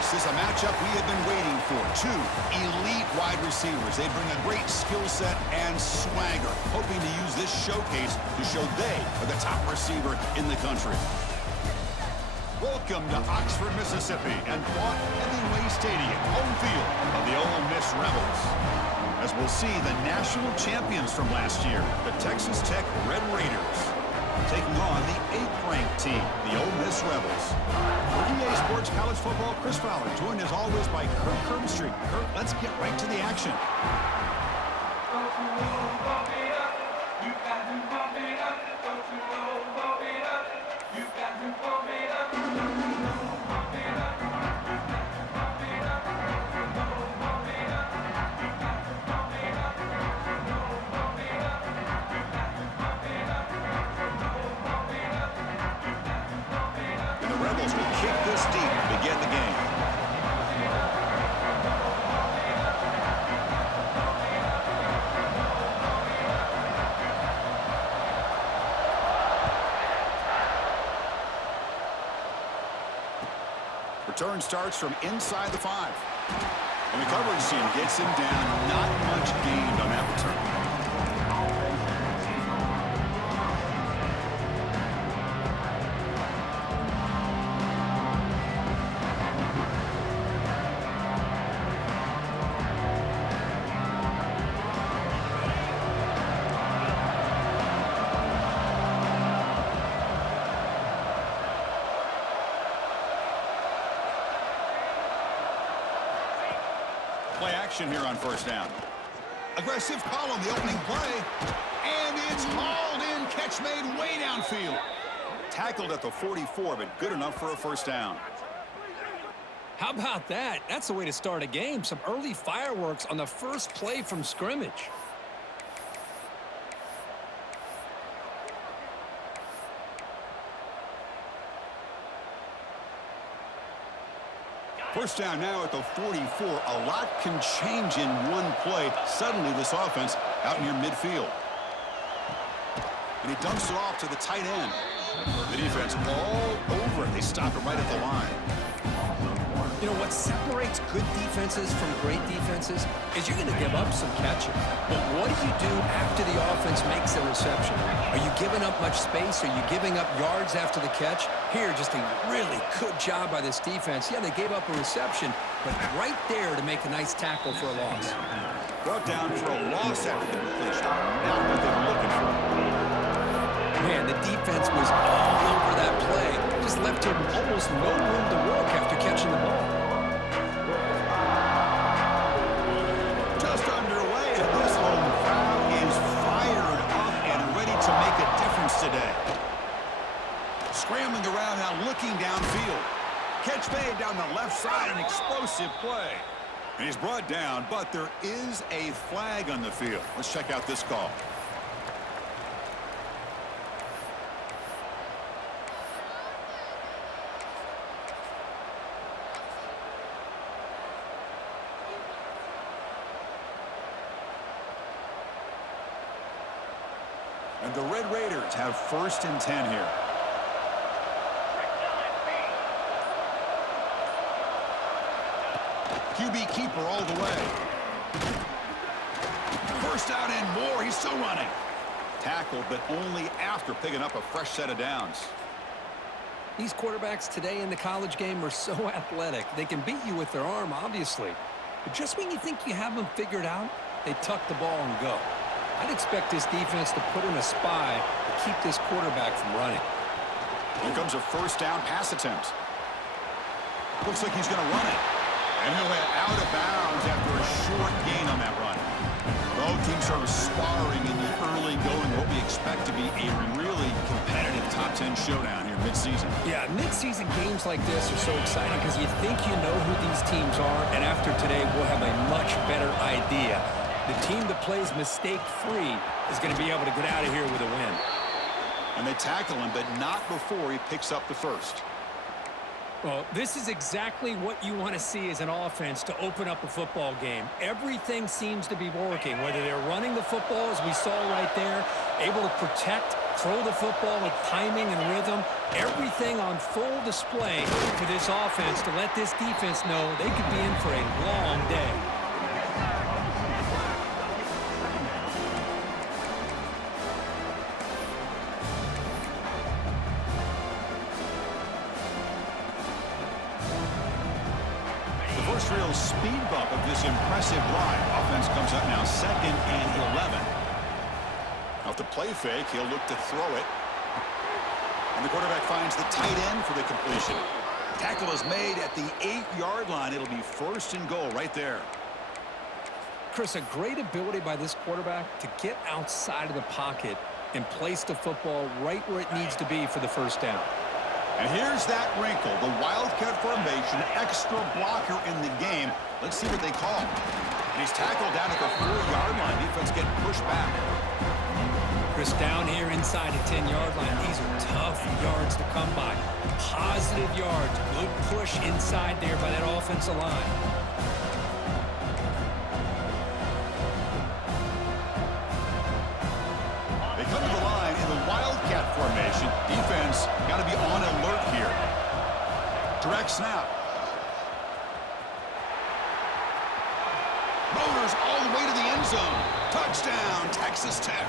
This is a matchup we have been waiting for. Two elite wide receivers. They bring a great skill set and swagger, hoping to use this showcase to show they are the top receiver in the country. Welcome to Oxford, Mississippi, and Vaught-Hemingway Stadium, home field of the Ole Miss Rebels. As we'll see the national champions from last year, the Texas Tech Red Raiders, taking on the 8th-ranked team, the Ole Miss Rebels. For EA Sports College Football, Chris Fowler, joined as always by Kirk Herbstreit. Kirk, let's get right to the action. Return starts from inside the 5. And the coverage team gets him down. Not much gained on that return. Play action here on first down. Aggressive call on the opening play. And it's hauled in. Catch made way downfield. Tackled at the 44, but good enough for a first down. How about that? That's the way to start a game. Some early fireworks on the first play from scrimmage. First down now at the 44. A lot can change in one play. Suddenly this offense out near midfield. And he dumps it off to the tight end. The defense all over it. They stop it right at the line. You know, what separates good defenses from great defenses is you're going to give up some catches. But what do you do after the offense makes a reception? Are you giving up much space? Are you giving up yards after the catch? Here, just a really good job by this defense. Yeah, they gave up a reception, but right there to make a nice tackle for a loss. Brought down for a loss after the completion. Not what they were looking for. Man, the defense was all over that play. Just left him almost no room to work after catching the ball. Just underway, and this home crowd is fired up and ready to make a difference today. Scrambling around now, looking downfield. Catch made down the left side, an explosive play. And he's brought down, but there is a flag on the field. Let's check out this call. And the Red Raiders have 1st and 10 here. QB keeper all the way. First down and more. He's still running. Tackled, but only after picking up a fresh set of downs. These quarterbacks today in the college game are so athletic. They can beat you with their arm, obviously. But just when you think you have them figured out, they tuck the ball and go. I'd expect this defense to put in a spy to keep this quarterback from running. Here comes a first down pass attempt. Looks like he's going to run it. And he'll head out of bounds after a short gain on that run. Both teams are sparring in the early going, what we expect to be a really competitive top 10 showdown here midseason. Yeah, midseason games like this are so exciting because you think you know who these teams are, and after today we'll have a much better idea. The team that plays mistake-free is going to be able to get out of here with a win. And they tackle him, but not before he picks up the first. Well, this is exactly what you want to see as an offense to open up a football game. Everything seems to be working, whether they're running the football, as we saw right there, able to protect, throw the football with timing and rhythm, everything on full display for this offense to let this defense know they could be in for a long day. Real speed bump of this impressive drive. Offense comes up now 2nd and 11. Off the play fake, he'll look to throw it. And the quarterback finds the tight end for the completion. Tackle is made at the 8-yard line. It'll be 1st and goal right there. Chris, a great ability by this quarterback to get outside of the pocket and place the football right where it needs to be for the 1st down. And here's that wrinkle, the Wildcat formation, extra blocker in the game. Let's see what they call. And he's tackled down at the 4-yard line. Defense getting pushed back. Chris, down here inside the 10-yard line, these are tough yards to come by. Positive yards, good push inside there by that offensive line. They come to the line in the Wildcat formation. Defense got to be on alert here. Direct snap. Motors all the way to the end zone. Touchdown, Texas Tech.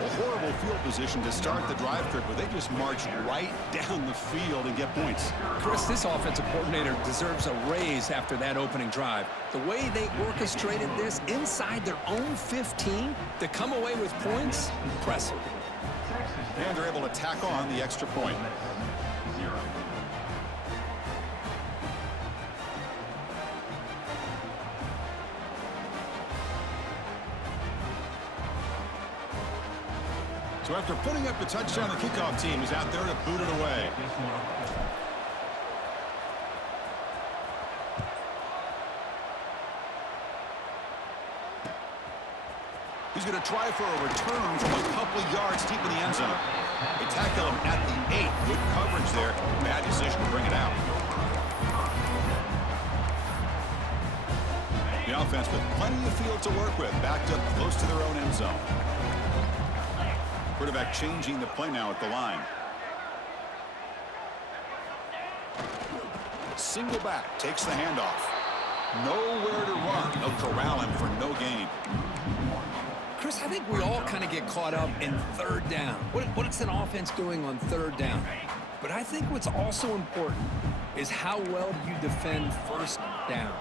A horrible field position to start the drive, Kirk, but they just march right down the field and get points. Chris, this offensive coordinator deserves a raise after that opening drive. The way they orchestrated this inside their own 15 to come away with points, impressive. And they're able to tack on the extra point. So after putting up the touchdown, the kickoff team is out there to boot it away. He's going to try for a return from a couple yards deep in the end zone. They tackle him at the 8. Good coverage there. Bad decision to bring it out. The offense with plenty of field to work with, backed up close to their own end zone. Quarterback changing the play now at the line. Single back, takes the handoff. Nowhere to run. They'll corral him for no gain. Chris, I think we all kind of get caught up in 3rd down. What's an offense doing on 3rd down? But I think what's also important is how well you defend 1st down.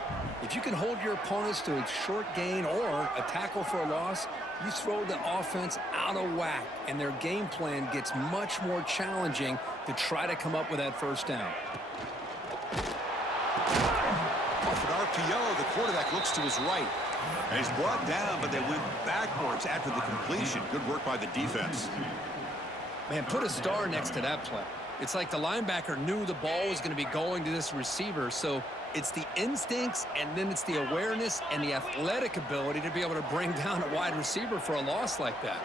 If you can hold your opponents to a short gain or a tackle for a loss, you throw the offense out of whack, and their game plan gets much more challenging to try to come up with that 1st down. Off an RPO, the quarterback looks to his right. And he's brought down, but they went backwards after the completion. Good work by the defense. Man, put a star next to that play. It's like the linebacker knew the ball was going to be going to this receiver, so it's the instincts, and then it's the awareness and the athletic ability to be able to bring down a wide receiver for a loss like that.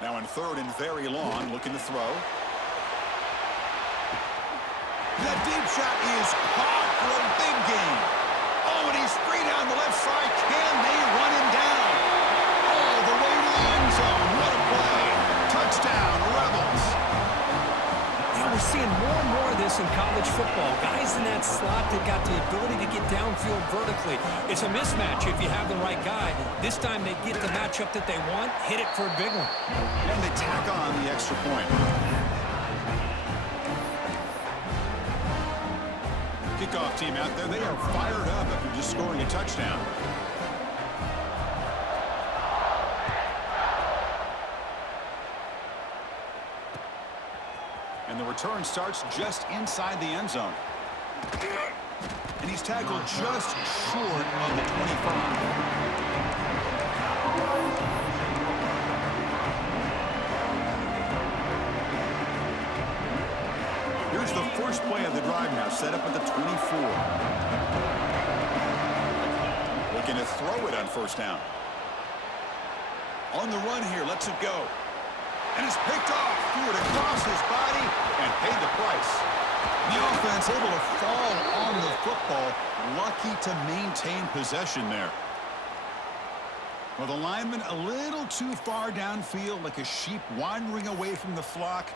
Now in 3rd and very long, looking to throw. The deep shot is caught for a big gain. Oh, and he's free down the left side. Can they run him down? All the way to the end zone. What a play. Touchdown, Rebels. Now we're seeing more and more of this in college football. Guys in that slot that got the ability to get downfield vertically. It's a mismatch if you have the right guy. This time they get the matchup that they want, hit it for a big one. And they tack on the extra point. Kickoff team out there, they are fired up after just scoring a touchdown. And the return starts just inside the end zone. And he's tackled just short of the 25. Here's the first play of the drive now, set up at the 24. Looking to throw it on 1st down. On the run here, lets it go. And it's picked off, threw it across his body, and paid the price. The offense able to fall on the football, lucky to maintain possession there. Well, the lineman a little too far downfield, like a sheep wandering away from the flock,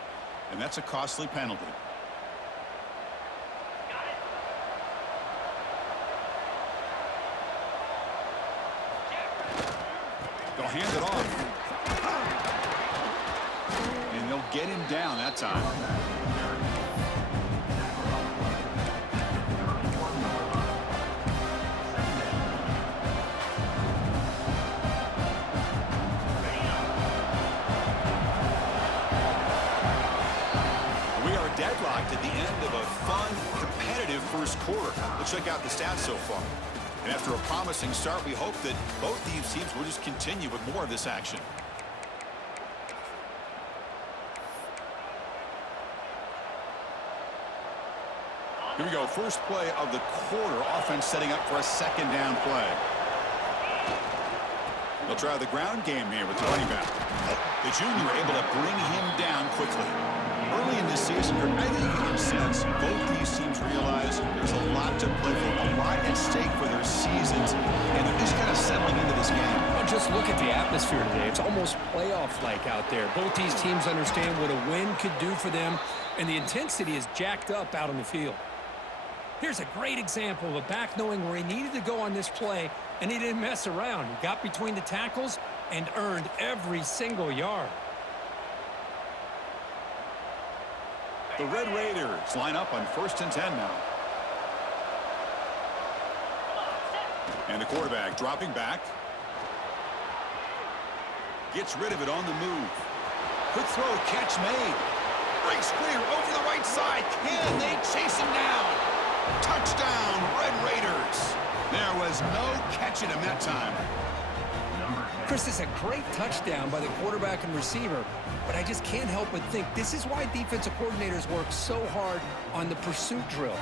and that's a costly penalty. They'll hand it off. And they'll get him down that time. We are deadlocked at the end of a fun, competitive first quarter. Let's check out the stats so far. And after a promising start, we hope that both these teams will just continue with more of this action. Here we go, first play of the quarter. Offense setting up for a second down play. They'll try the ground game here with the running back. The junior able to bring him down quickly. Early in this season, I think you can sense both these teams realize there's a lot to play for, a lot at stake for their seasons, and they're just kind of settling into this game. Well, just look at the atmosphere today. It's almost playoff-like out there. Both these teams understand what a win could do for them, and the intensity is jacked up out on the field. Here's a great example of a back knowing where he needed to go on this play, and he didn't mess around. He got between the tackles and earned every single yard. The Red Raiders line up on 1st and 10 now. And the quarterback dropping back. Gets rid of it on the move. Quick throw, catch made. Breaks clear over the right side. Can they chase him down? Touchdown, Red Raiders. There was no catching him that time. Chris, is a great touchdown by the quarterback and receiver, but I just can't help but think this is why defensive coordinators work so hard on the pursuit drill.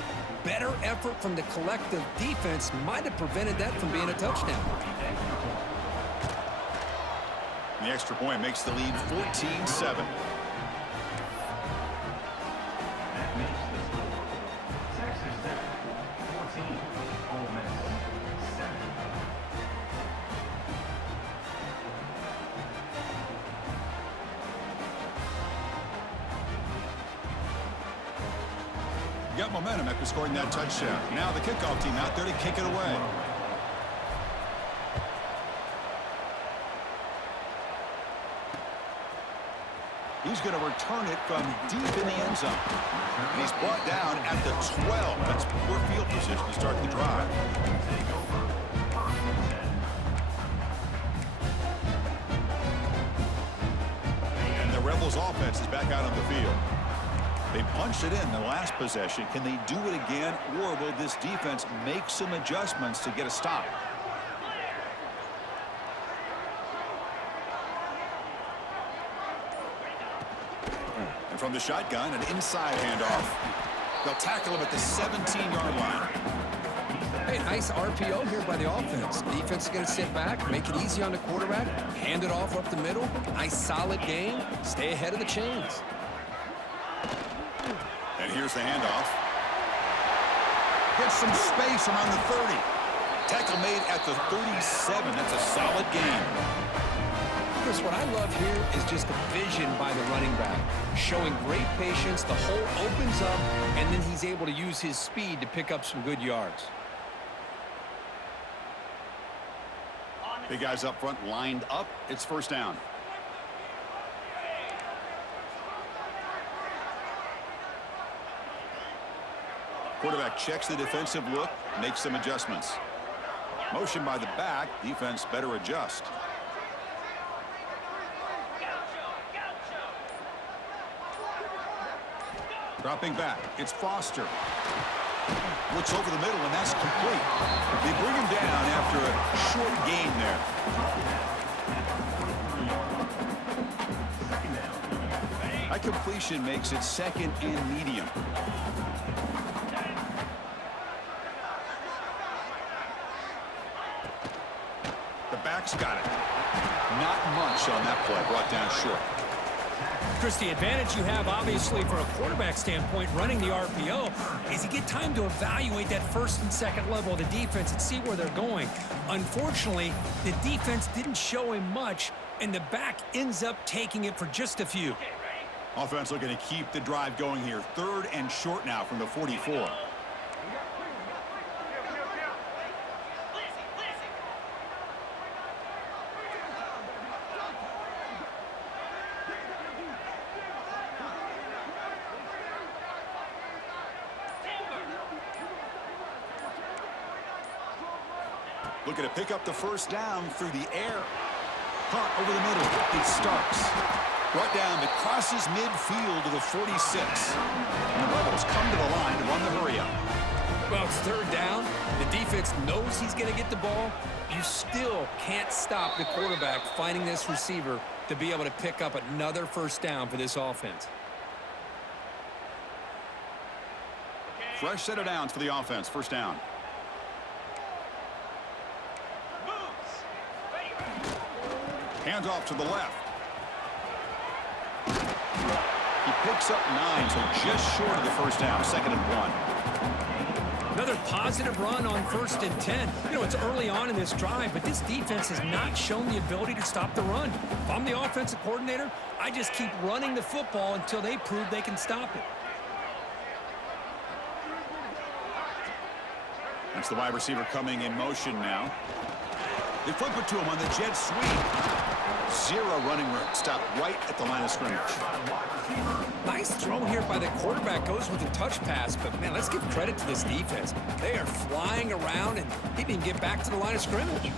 Better effort from the collective defense might have prevented that from being a touchdown. The extra point makes the lead 14-7. Got momentum after scoring that touchdown. Now the kickoff team out there to kick it away. He's going to return it from deep in the end zone. And he's brought down at the 12. That's poor field position to start the drive. And the Rebels offense is back out on the field. They punched it in the last possession. Can they do it again, or will this defense make some adjustments to get a stop? And from the shotgun, an inside handoff. They'll tackle him at the 17-yard line. Hey, nice RPO here by the offense. Defense is going to sit back, make it easy on the quarterback, hand it off up the middle. Nice, solid game. Stay ahead of the chains. And here's the handoff. Gets some space around the 30. Tackle made at the 37. That's a solid game. Chris, what I love here is just the vision by the running back. Showing great patience, the hole opens up, and then he's able to use his speed to pick up some good yards. Big guys up front lined up. It's first down. Quarterback checks the defensive look, makes some adjustments. Motion by the back, defense better adjust. Dropping back, it's Foster. Looks over the middle, and that's complete. They bring him down after a short gain there. That completion makes it second and medium. The back's got it. Not much on that play, brought down short. Chris, the advantage you have, obviously, for a quarterback standpoint, running the RPO, is you get time to evaluate that first and second level of the defense and see where they're going. Unfortunately, the defense didn't show him much, and the back ends up taking it for just a few. Offense looking to keep the drive going here. 3rd and short now from the 44. Looking to pick up the first down through the air. Caught over the middle. It's Starks. Brought down, but crosses midfield to the 46. And the Rebels come to the line to run the hurry-up. Well, it's 3rd down. The defense knows he's going to get the ball. You still can't stop the quarterback finding this receiver to be able to pick up another first down for this offense. Fresh set of downs for the offense. First down. Hands off to the left. He picks up 9, so just short of the first down. 2nd and 1. Another positive run on 1st and 10. You know, it's early on in this drive, but this defense has not shown the ability to stop the run. If I'm the offensive coordinator, I just keep running the football until they prove they can stop it. That's the wide receiver coming in motion now. They flip it to him on the jet sweep. 0 running room. Stopped right at the line of scrimmage. Nice throw here by the quarterback. Goes with a touch pass, but, man, let's give credit to this defense. They are flying around, and he didn't get back to the line of scrimmage.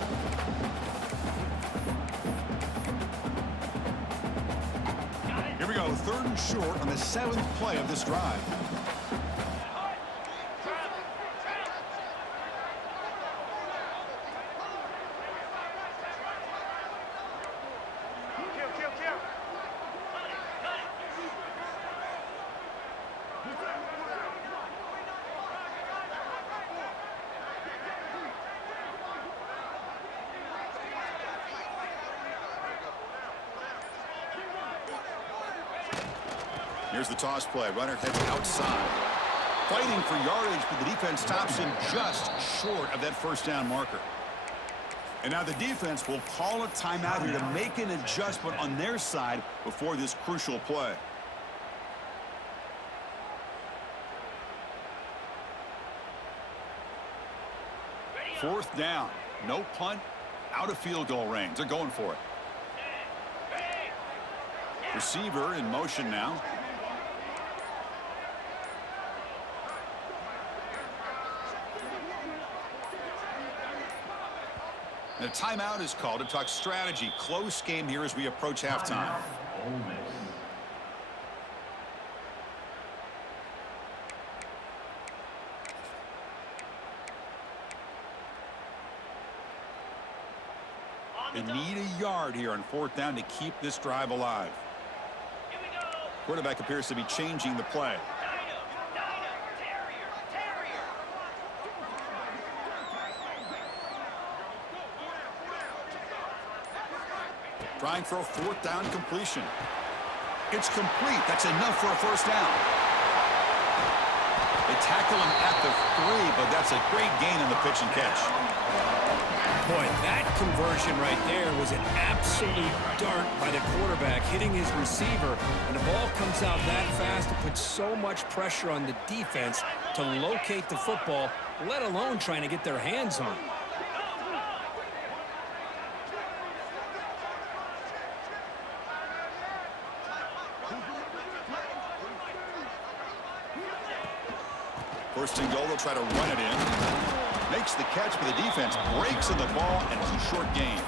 Here we go. 3rd and short on the 7th play of this drive. Here's the toss play. Runner heads outside. Fighting for yardage, but the defense stops him just short of that first down marker. And now the defense will call a timeout here to make an adjustment on their side before this crucial play. Fourth down. No punt. Out of field goal range. They're going for it. Receiver in motion now. The timeout is called to talk strategy. Close game here as we approach halftime. They need a yard here on 4th down to keep this drive alive. Quarterback appears to be changing the play. Trying for a 4th down completion. It's complete. That's enough for a first down. They tackle him at the 3, but that's a great gain in the pitch and catch. Boy, that conversion right there was an absolute dart by the quarterback, hitting his receiver. And the ball comes out that fast, it puts so much pressure on the defense to locate the football, let alone trying to get their hands on it. First and goal, they'll try to run it in. Makes the catch, but the defense breaks in the ball, and it's a short gain.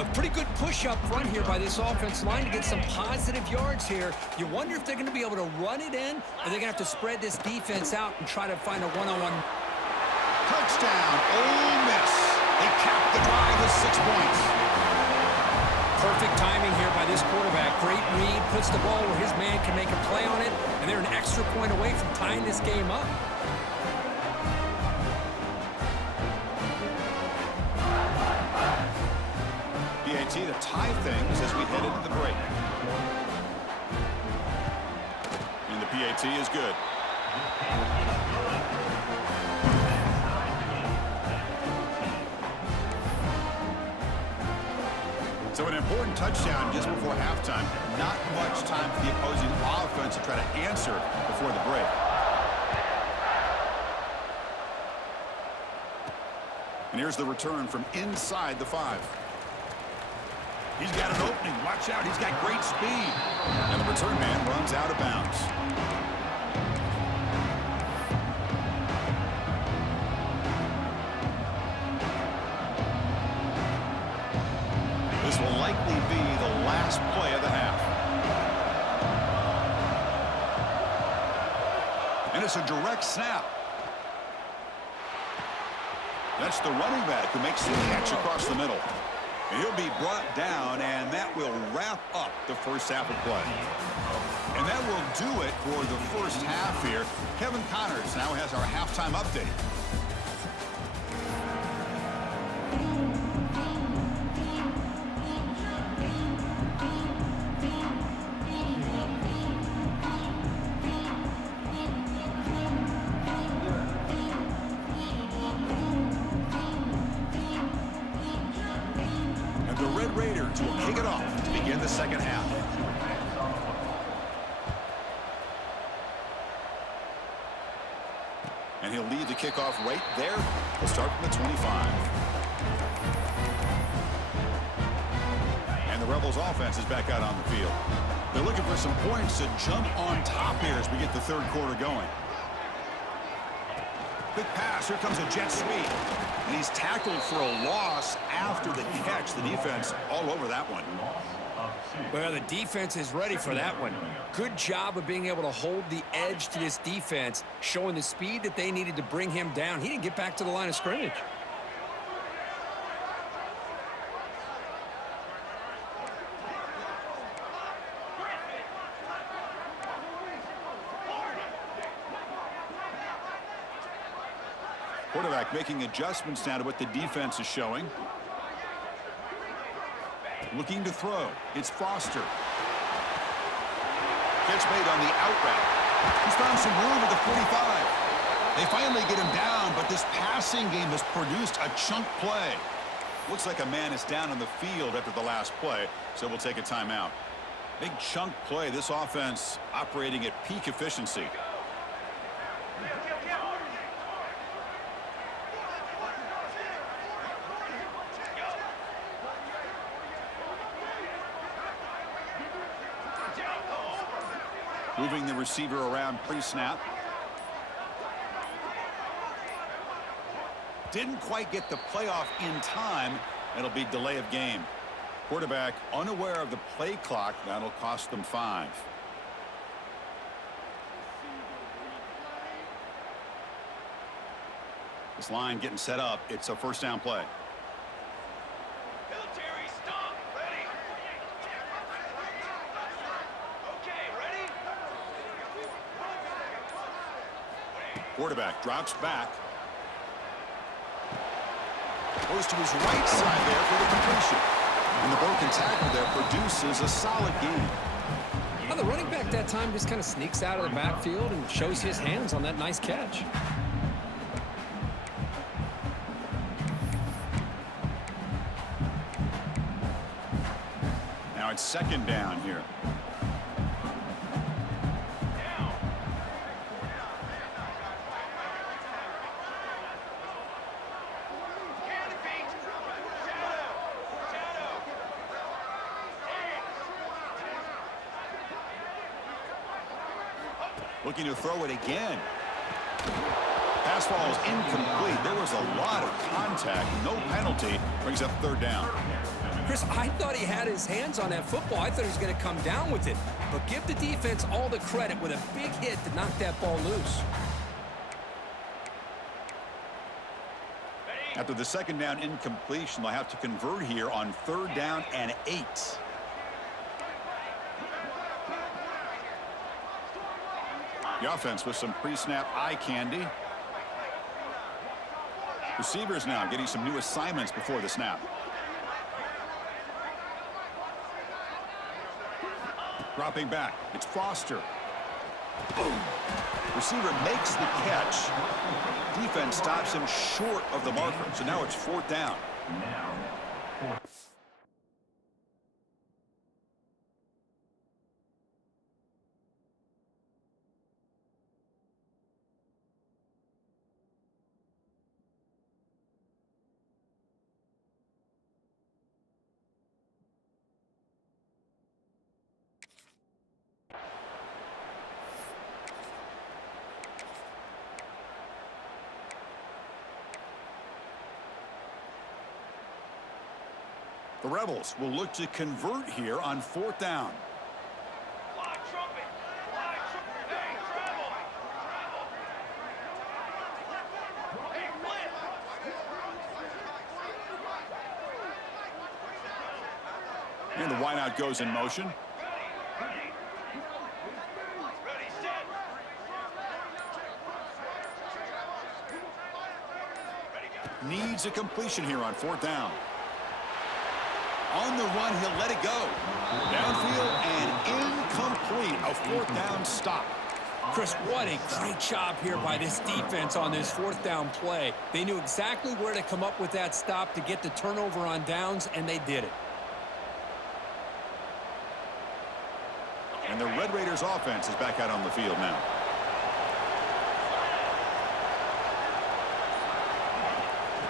A pretty good push up front here by this offense line to get some positive yards here. You wonder if they're going to be able to run it in, or they're going to have to spread this defense out and try to find a one-on-one. Touchdown, Ole Miss. They cap the drive with 6 points. Perfect timing here by this quarterback. Great read, puts the ball where his man can make a play on it, and they're an extra point away from tying this game up. BAT to tie things as we head into the break. PAT is good. So an important touchdown just before halftime. Not much time for the opposing offense to try to answer before the break. And here's the return from inside the 5. He's got an opening. Watch out. He's got great speed. And the return man runs out of bounds. This will likely be the last play of the half. And it's a direct snap. That's the running back who makes the catch across the middle. And he'll be brought down, and that will wrap up the first half of play. And that will do it for the first half here. Kevin Connors now has our halftime update. Raiders will kick it off to begin the second half. And he'll lead the kickoff right there. He'll start from the 25. And the Rebels offense is back out on the field. They're looking for some points to jump on top here as we get the third quarter going. Quick pass. Here comes a jet sweep. And he's tackled for a loss after the catch. The defense all over that one. Well, the defense is ready for that one. Good job of being able to hold the edge to this defense, showing the speed that they needed to bring him down. He didn't get back to the line of scrimmage. Quarterback making adjustments now to what the defense is showing. Looking to throw. It's Foster. Catch made on the out route. He's found some room at the 45. They finally get him down, but this passing game has produced a chunk play. Looks like a man is down on the field after the last play, so we'll take a timeout. Big chunk play. This offense operating at peak efficiency. Moving the receiver around pre-snap. Didn't quite get the playoff in time. It'll be delay of game. Quarterback unaware of the play clock. That'll cost them 5. This line getting set up. It's a first down play. Quarterback drops back. Goes to his right side there for the completion. And the broken tackle there produces a solid gain. Well, the running back that time just kind of sneaks out of the backfield and shows his hands on that nice catch. Now it's second down here. Looking to throw it again. Pass ball is incomplete. There was a lot of contact. No penalty. Brings up third down. Chris, I thought he had his hands on that football. I thought he was going to come down with it. But give the defense all the credit with a big hit to knock that ball loose. After the second down incompletion, they'll have to convert here on third down and 8. The offense with some pre-snap eye candy. Receivers now getting some new assignments before the snap. Dropping back. It's Foster. Receiver makes the catch. Defense stops him short of the marker. So now it's 4th down. The Rebels will look to convert here on 4th down. And the wideout goes in motion. Needs a completion here on 4th down. On the run, he'll let it go. Downfield and incomplete. A 4th down stop. Chris, what a great job here by this defense on this 4th down play. They knew exactly where to come up with that stop to get the turnover on downs, and they did it. And the Red Raiders offense is back out on the field now.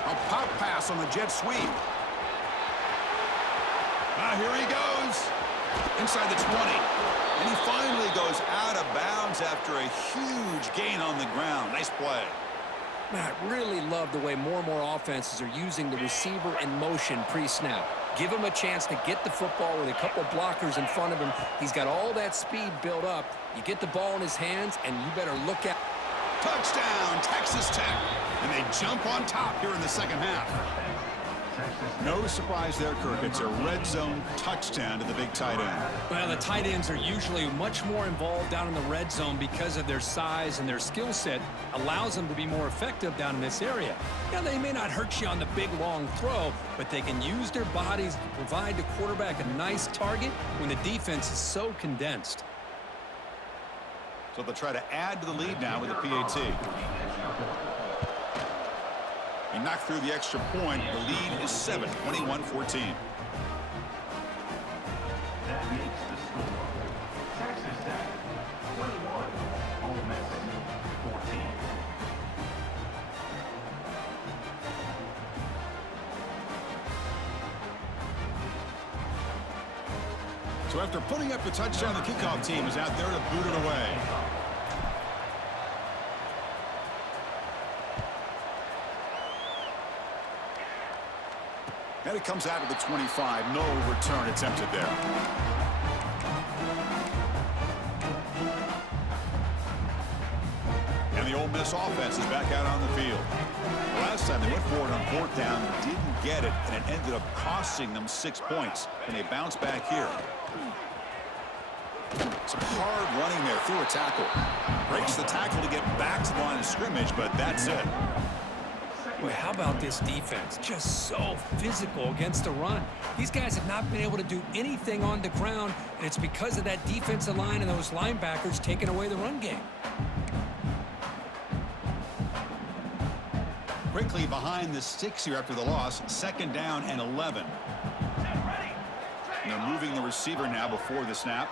A pop pass on the jet sweep. Here he goes. Inside the 20. And he finally goes out of bounds after a huge gain on the ground. Nice play. Man, I really love the way more and more offenses are using the receiver in motion pre-snap. Give him a chance to get the football with a couple blockers in front of him. He's got all that speed built up. You get the ball in his hands, and you better look at... Touchdown, Texas Tech. And they jump on top here in the second half. No surprise there, Kirk. It's a red zone touchdown to the big tight end. Well, the tight ends are usually much more involved down in the red zone because of their size and their skill set allows them to be more effective down in this area. Now, they may not hurt you on the big, long throw, but they can use their bodies to provide the quarterback a nice target when the defense is so condensed. So they'll try to add to the lead now with a PAT. He knocked through the extra point. The lead is 7, 21-14. That makes the score. Texas Tech, 21, Ole Miss, 14. So after putting up the touchdown, the kickoff team is out there to boot it away. And it comes out of the 25. No return attempted there. And the Ole Miss offense is back out on the field. Last time they went forward on 4th down, didn't get it, and it ended up costing them 6 points. And they bounce back here. Some hard running there through a tackle. Breaks the tackle to get back to the line of scrimmage, but that's it. Boy, how about this defense? Just so physical against the run. These guys have not been able to do anything on the ground, and it's because of that defensive line and those linebackers taking away the run game. Quickly behind the sticks here after the loss. 2nd down and 11. And they're moving the receiver now before the snap.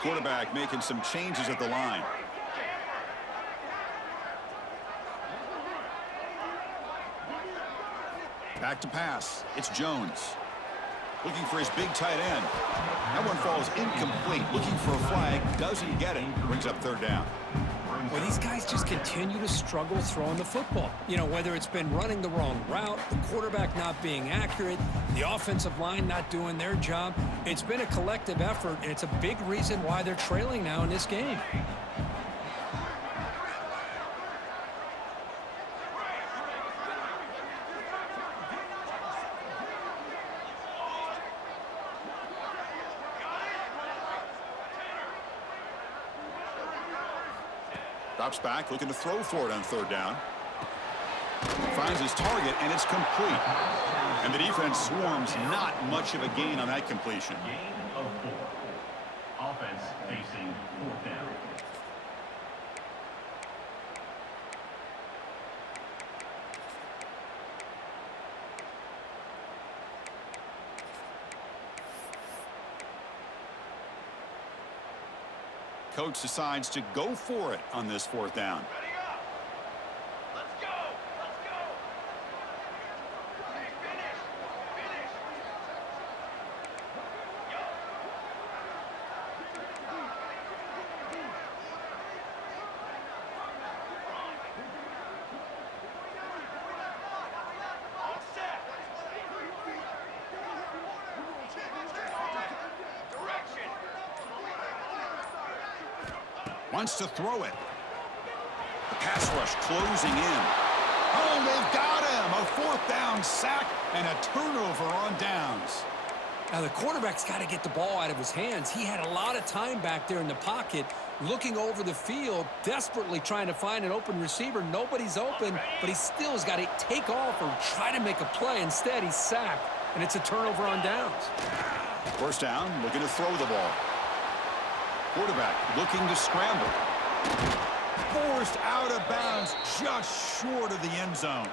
Quarterback making some changes at the line. Back to pass. It's Jones. Looking for his big tight end. That one falls incomplete. Looking for a flag. Doesn't get it. Brings up 3rd down. Well, these guys just continue to struggle throwing the football. You know, whether it's been running the wrong route, the quarterback not being accurate, the offensive line not doing their job. It's been a collective effort, and it's a big reason why they're trailing now in this game. Drops back, looking to throw for it on 3rd down. Finds his target, and it's complete. And the defense swarms, not much of a gain on that completion. Gain of 4. Offense facing 4th down. Coach decides to go for it on this 4th down. Ready up. Let's go. Let's go. Hey, finish. Finish. Yo. All set. Direction. Wants to throw it. The pass rush closing in. Oh, they've got him. A 4th down sack and a turnover on downs. Now, the quarterback's got to get the ball out of his hands. He had a lot of time back there in the pocket, looking over the field, desperately trying to find an open receiver. Nobody's open, but he still has got to take off or try to make a play. Instead, he's sacked, and it's a turnover on downs. 1st down, looking to throw the ball. Quarterback looking to scramble. Forced out of bounds, just short of the end zone.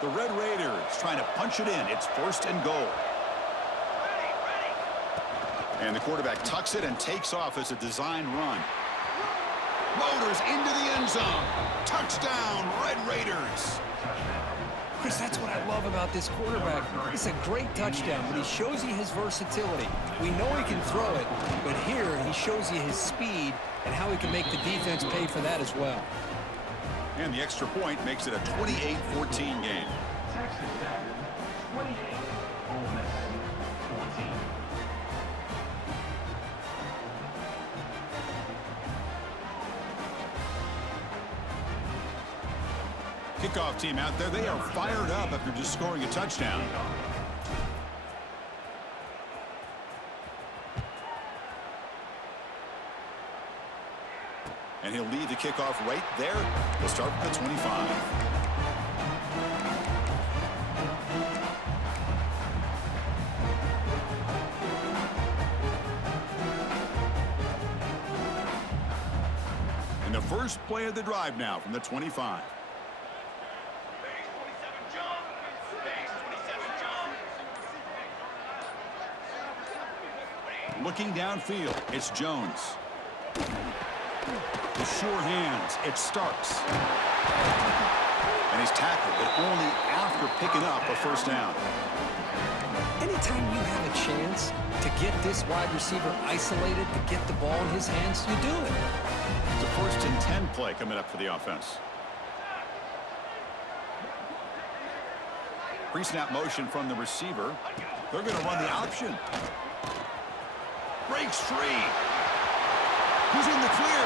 The Red Raiders trying to punch it in. It's 1st and goal. And the quarterback tucks it and takes off as a design run. Motors into the end zone. Touchdown, Red Raiders. Chris, that's what I love about this quarterback. It's a great touchdown, but he shows you his versatility. We know he can throw it, but here he shows you his speed and how he can make the defense pay for that as well. And the extra point makes it a 28-14 game. Texas Tech 28. Ole Miss 14. Kickoff team out there, they are fired up after just scoring a touchdown. And he'll lead the kickoff right there. We'll start with the 25. And the first play of the drive now from the 25. Looking downfield, it's Jones. With sure hands, it's Starks. And he's tackled, but only after picking up a 1st down. Anytime you have a chance to get this wide receiver isolated, to get the ball in his hands, you do it. The 1st and 10 play coming up for the offense. Pre-snap motion from the receiver. They're going to run the option. Breaks free. He's in the clear.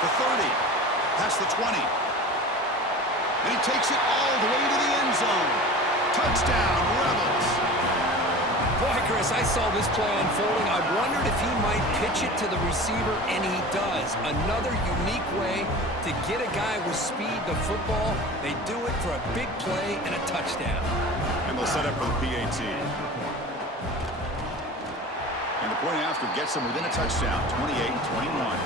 The 30. Past the 20. And he takes it all the way to the end zone. Touchdown, Rebels. Boy, Chris, I saw this play unfolding. I wondered if he might pitch it to the receiver, and he does. Another unique way to get a guy with speed to football. They do it for a big play and a touchdown. And they'll set up for the PAT. And the point after gets them within a touchdown, 28-21.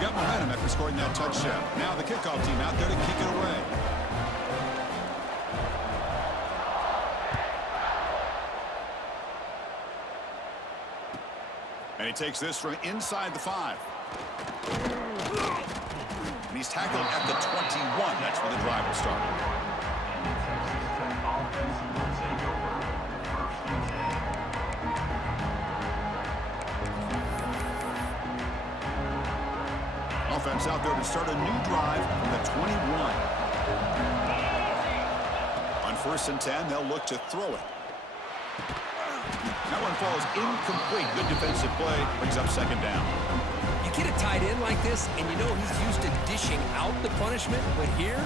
Got momentum after scoring that touchdown. Now the kickoff team out there to kick it away. And he takes this from inside the 5. And he's tackled at the 21. That's where the drive will start. Offense out there to start a new drive from the 21. On 1st and 10, they'll look to throw it. That one falls incomplete. Good defensive play. Brings up 2nd down. You get a tight end like this, and you know he's used to dishing out the punishment, but here,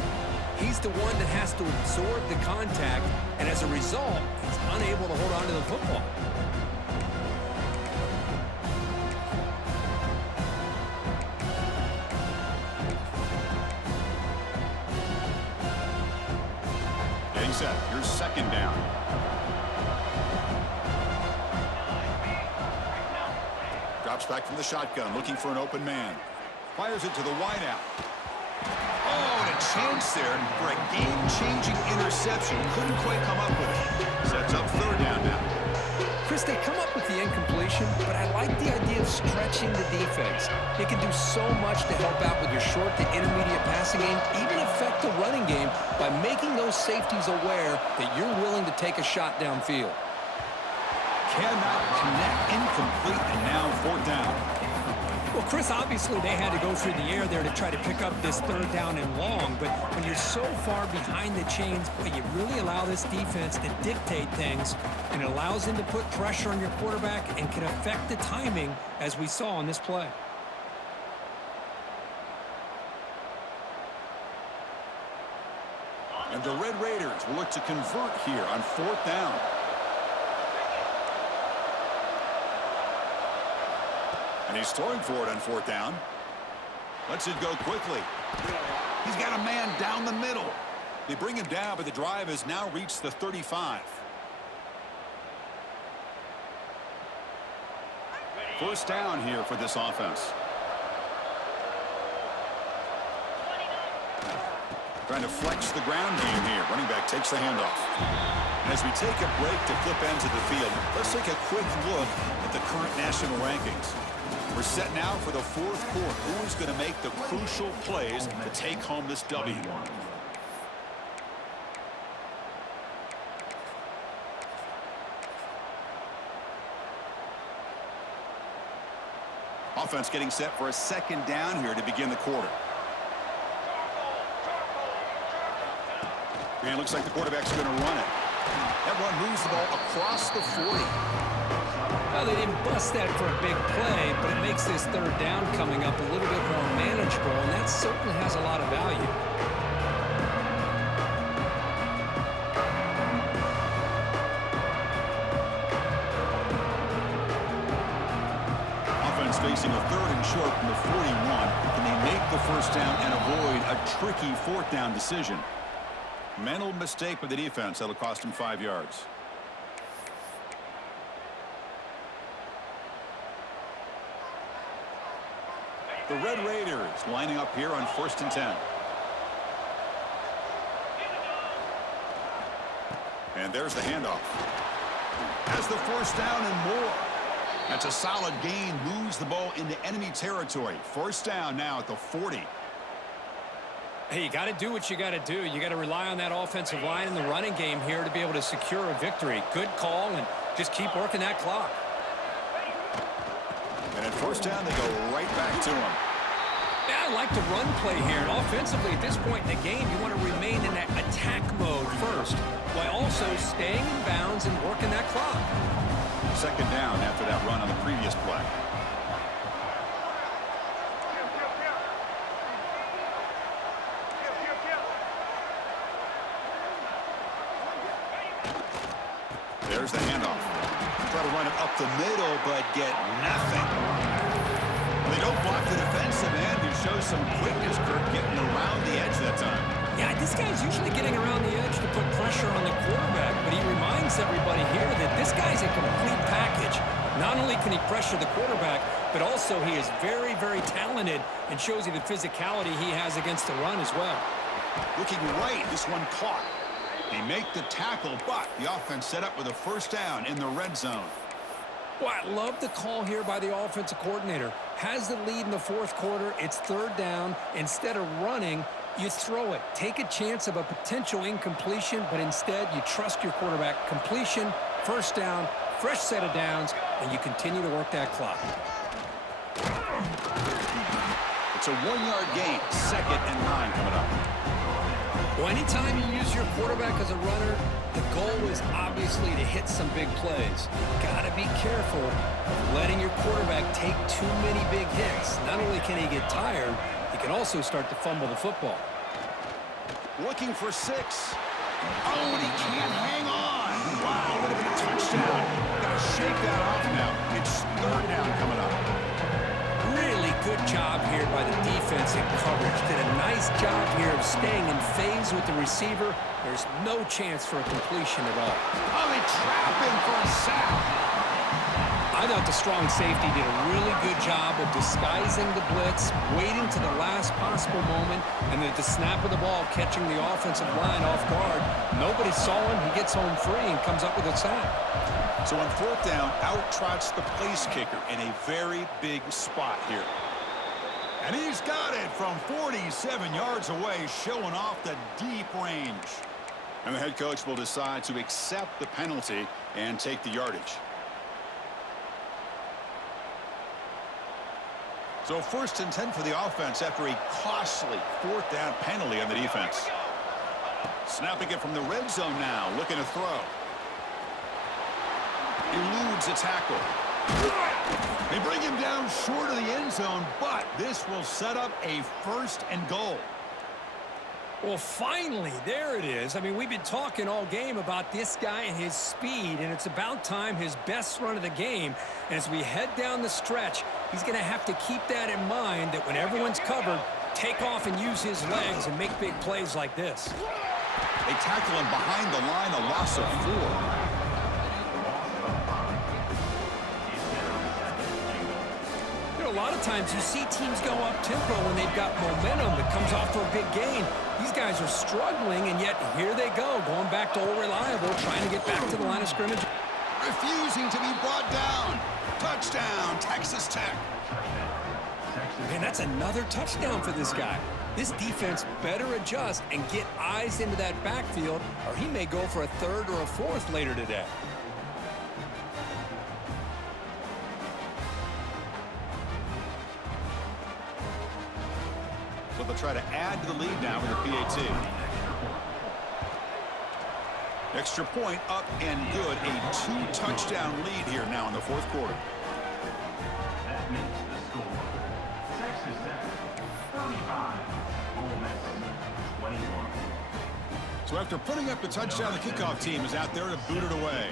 he's the one that has to absorb the contact, and as a result, he's unable to hold on to the football. Getting set. Here's second down. Drops back from the shotgun, looking for an open man. Fires it to the wideout. Oh, and a chance there for a game-changing interception. Couldn't quite come up with it. Sets up third down now. Chris, they come up with the incompletion, but I like the idea of stretching the defense. They can do so much to help out with your short to intermediate passing game, even affect the running game by making those safeties aware that you're willing to take a shot downfield. Cannot connect, incomplete, and now fourth down. Well, Chris, obviously they had to go through the air there to try to pick up this third down and long, but when you're so far behind the chains, boy, you really allow this defense to dictate things, and it allows them to put pressure on your quarterback and can affect the timing, as we saw on this play. And the Red Raiders will look to convert here on fourth down. And he's throwing for it on fourth down. Lets it go quickly. He's got a man down the middle. They bring him down, but the drive has now reached the 35. First down here for this offense. Trying to flex the ground game here. Running back takes the handoff. And as we take a break to flip ends of the field, let's take a quick look at the current national rankings. We're set now for the fourth quarter. Who is going to make the crucial plays to take home this W? Offense getting set for a second down here to begin the quarter. And it looks like the quarterback's going to run it. That run moves the ball across the 40. Well, they didn't bust that for a big play, but it makes this third down coming up a little bit more manageable, and that certainly has a lot of value. Offense facing a third and short from the 41. Can they make the first down and avoid a tricky fourth down decision? Mental mistake by the defense. That'll cost him 5 yards. The Red Raiders lining up here on 1st and 10. And there's the handoff. Has the first down and more. That's a solid gain. Moves the ball into enemy territory. First down now at the 40. Hey, you got to do what you got to do. You got to rely on that offensive line in the running game here to be able to secure a victory. Good call, and just keep working that clock. And at first down, they go right back to him. Yeah, I like the run play here. And offensively, at this point in the game, you want to remain in that attack mode first, while also staying in bounds and working that clock. Second down after that run on the previous play. There's the handoff. Try to run it up the middle, but get nothing. They don't block the defensive end. It shows some quickness, Kirk, getting around the edge that time. Yeah, this guy's usually getting around the edge to put pressure on the quarterback, but he reminds everybody here that this guy's a complete package. Not only can he pressure the quarterback, but also he is very, very talented and shows you the physicality he has against the run as well. Looking right, this one caught. They make the tackle, but the offense set up with a first down in the red zone. Boy, I love the call here by the offensive coordinator. Has the lead in the fourth quarter. It's third down. Instead of running, you throw it. Take a chance of a potential incompletion, but instead you trust your quarterback. Completion, first down, fresh set of downs, and you continue to work that clock. It's a 1-yard gain. 2nd and 9 coming up. Well, anytime you use your quarterback as a runner, the goal is obviously to hit some big plays. Got to be careful of letting your quarterback take too many big hits. Not only can he get tired, he can also start to fumble the football. Looking for 6. Oh, and he can't hang on. Wow, would have been a touchdown. Got to shake that off now. It's 3rd down coming up. Really good job here by the defense in coverage. Did a nice job here of staying in phase with the receiver. There's no chance for a completion at all. Oh, they trap him for a sack. I thought the strong safety did a really good job of disguising the blitz, waiting to the last possible moment, and then at the snap of the ball, catching the offensive line off guard. Nobody saw him. He gets home free and comes up with a sack. So on 4th down, out trots the place kicker in a very big spot here. And he's got it from 47 yards away, showing off the deep range. And the head coach will decide to accept the penalty and take the yardage. So 1st and 10 for the offense after a costly 4th down penalty on the defense. Snapping it from the red zone now, looking to throw. Eludes a tackle. They bring him down short of the end zone, but this will set up a 1st and goal. Well, finally, there it is. I mean, we've been talking all game about this guy and his speed, and it's about time his best run of the game. And as we head down the stretch, he's going to have to keep that in mind, that when everyone's covered, take off and use his legs and make big plays like this. They tackle him behind the line, a loss of 4. A lot of times you see teams go up-tempo when they've got momentum that comes off for a big gain. These guys are struggling, and yet here they go, going back to old reliable, trying to get back to the line of scrimmage. Refusing to be brought down. Touchdown, Texas Tech. And that's another touchdown for this guy. This defense better adjust and get eyes into that backfield, or he may go for a 3rd or a 4th later today. So they'll try to add to the lead now with the PAT. Extra point up and good. A 2-touchdown lead here now in the 4th quarter. That makes the score. Texas Tech 35, Ole Miss 21. So after putting up the touchdown, the kickoff team is out there to boot it away.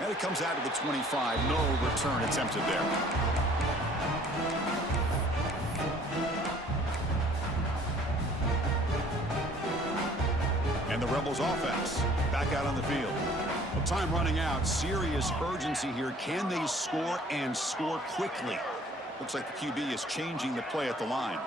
And it comes out to the 25. No return attempted there. And the Rebels offense back out on the field. Well, time running out. Serious urgency here. Can they score and score quickly? Looks like the QB is changing the play at the line.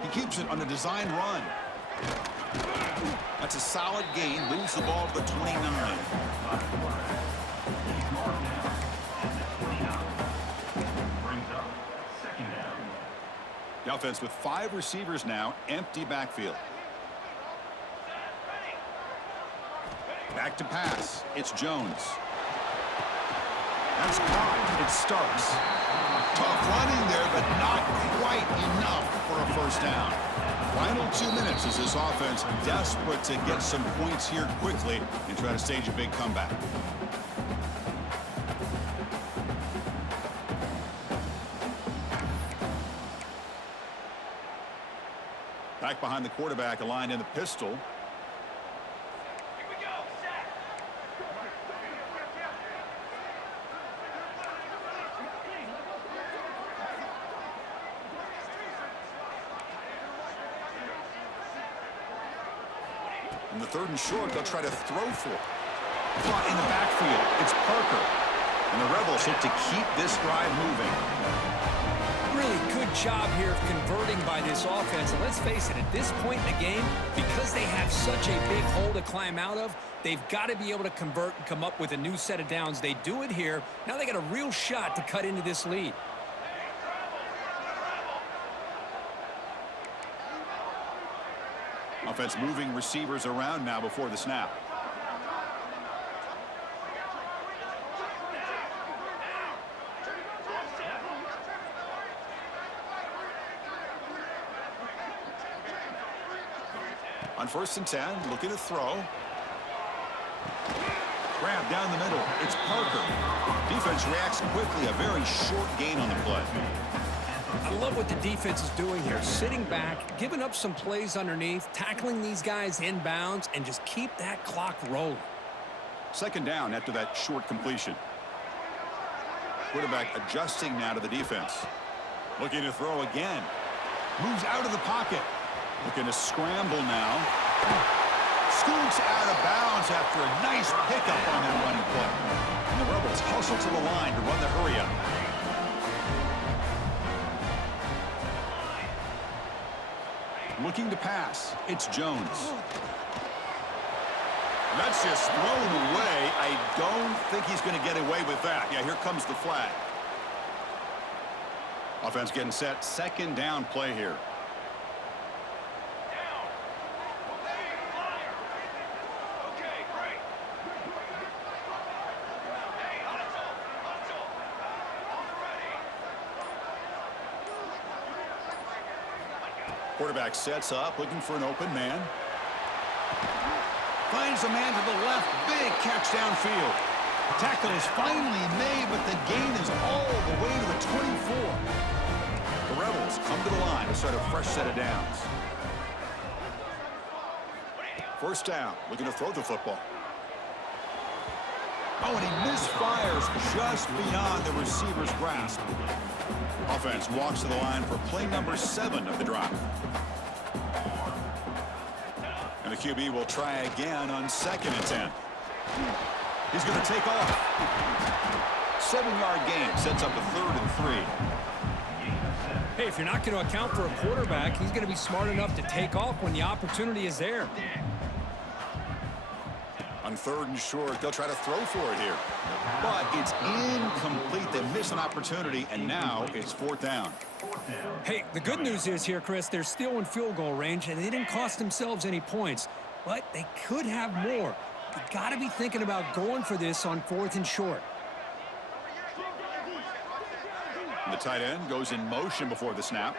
He keeps it on the design run. That's a solid gain. Moves the ball to the 29. The offense with 5 receivers now, empty backfield. Back to pass. It's Jones. That's caught. It's Starks. Tough running there, but not quite enough for a 1st down. Final 2 minutes as this offense desperate to get some points here quickly and try to stage a big comeback. Back behind the quarterback, aligned in the pistol. In the 3rd and short, they'll try to throw for it. Caught in the backfield. It's Parker. And the Rebels hope to keep this drive moving. Really good job here of converting by this offense. And let's face it, at this point in the game, because they have such a big hole to climb out of, they've got to be able to convert and come up with a new set of downs. They do it here. Now they got a real shot to cut into this lead. Offense moving receivers around now before the snap. On 1st and 10, looking to throw. Grab down the middle. It's Parker. Defense reacts quickly. A very short gain on the play. I love what the defense is doing here. Sitting back, giving up some plays underneath, tackling these guys inbounds, and just keep that clock rolling. 2nd down after that short completion. Quarterback adjusting now to the defense. Looking to throw again. Moves out of the pocket. Looking to scramble now. Scoots out of bounds after a nice pickup on that running play. And the Rebels hustle to the line to run the hurry up. Looking to pass. It's Jones. That's just thrown away. I don't think he's going to get away with that. Yeah, here comes the flag. Offense getting set. 2nd down play here. Quarterback sets up, looking for an open man. Finds a man to the left. Big catch downfield. Tackle is finally made, but the gain is all the way to the 24. The Rebels come to the line to start a fresh set of downs. 1st down, looking to throw the football. Oh, and he misfires just beyond the receiver's grasp. Offense walks to the line for play number 7 of the drive. And the QB will try again on 2nd and 10. He's going to take off. 7-yard gain sets up a 3rd and 3. Hey, if you're not going to account for a quarterback, he's going to be smart enough to take off when the opportunity is there. On 3rd and short, they'll try to throw for it here. But it's incomplete. They miss an opportunity, and now it's 4th down. Hey, the good news is here, Chris, they're still in field goal range, and they didn't cost themselves any points. But they could have more. You got to be thinking about going for this on 4th and short. The tight end goes in motion before the snap.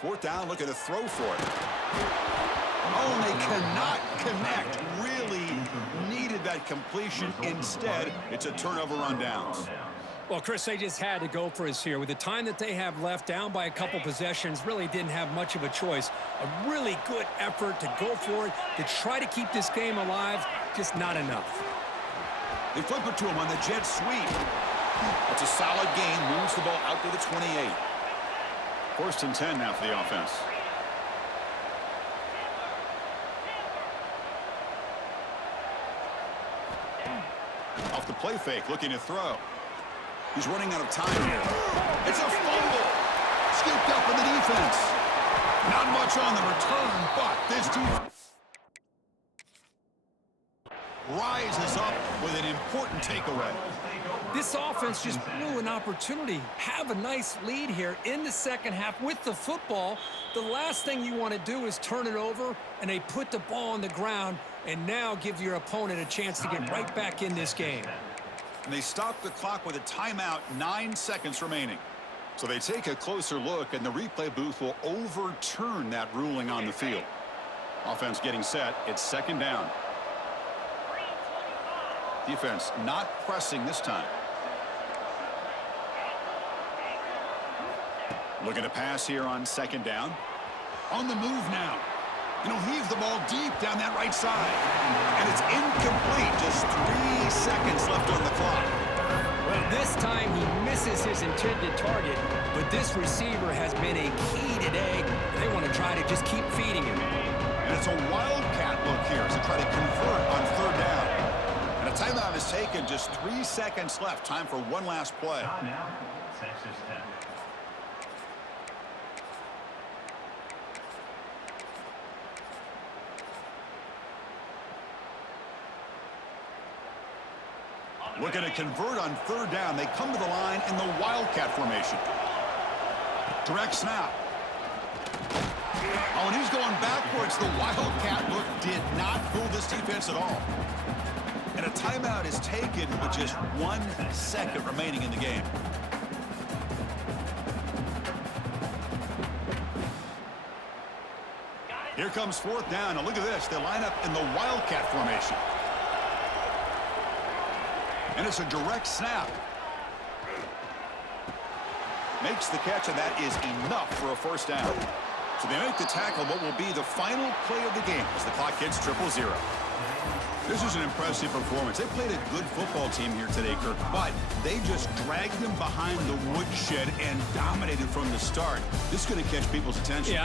Fourth down, looking to throw for it. Oh, and they cannot connect. Really needed that completion. Instead, it's a turnover on downs. Well, Chris, they just had to go for us here. With the time that they have left, down by a couple possessions, really didn't have much of a choice. A really good effort to go for it, to try to keep this game alive, just not enough. They flip it to him on the jet sweep. It's a solid gain, moves the ball out to the 28. 1st and 10 now for the offense. Off the play fake, looking to throw. He's running out of time here. It's a fumble. Scooped up in the defense. Not much on the return, but this defense rises up with an important takeaway. This offense just blew an opportunity. Have a nice lead here in the 2nd half with the football. The last thing you want to do is turn it over, and they put the ball on the ground and now give your opponent a chance to get right back in this game. And they stop the clock with a timeout, 9 seconds remaining. So they take a closer look, and the replay booth will overturn that ruling on the field. Offense getting set. It's 2nd down. Defense not pressing this time. Looking to pass here on 2nd down. On the move now. And he'll heave the ball deep down that right side. And it's incomplete. Just 3 seconds left on the clock. Well, this time he misses his intended target, but this receiver has been a key today. They want to try to just keep feeding him. And it's a wildcat look here as they try to convert on 3rd down. And a timeout is taken. Just 3 seconds left. Time for one last play. Texas Tech. Looking to convert on 3rd down. They come to the line in the wildcat formation. Direct snap. Oh, and he's going backwards. The Wildcat look did not fool this defense at all. And a timeout is taken with just 1 second remaining in the game. Here comes 4th down. Now look at this. They line up in the Wildcat formation. And it's a direct snap. Makes the catch, and that is enough for a 1st down. So they make the tackle, what will be the final play of the game as the clock hits 0-0. This is an impressive performance. They played a good football team here today, Kirk, but they just dragged them behind the woodshed and dominated from the start. This is going to catch people's attention. Yeah.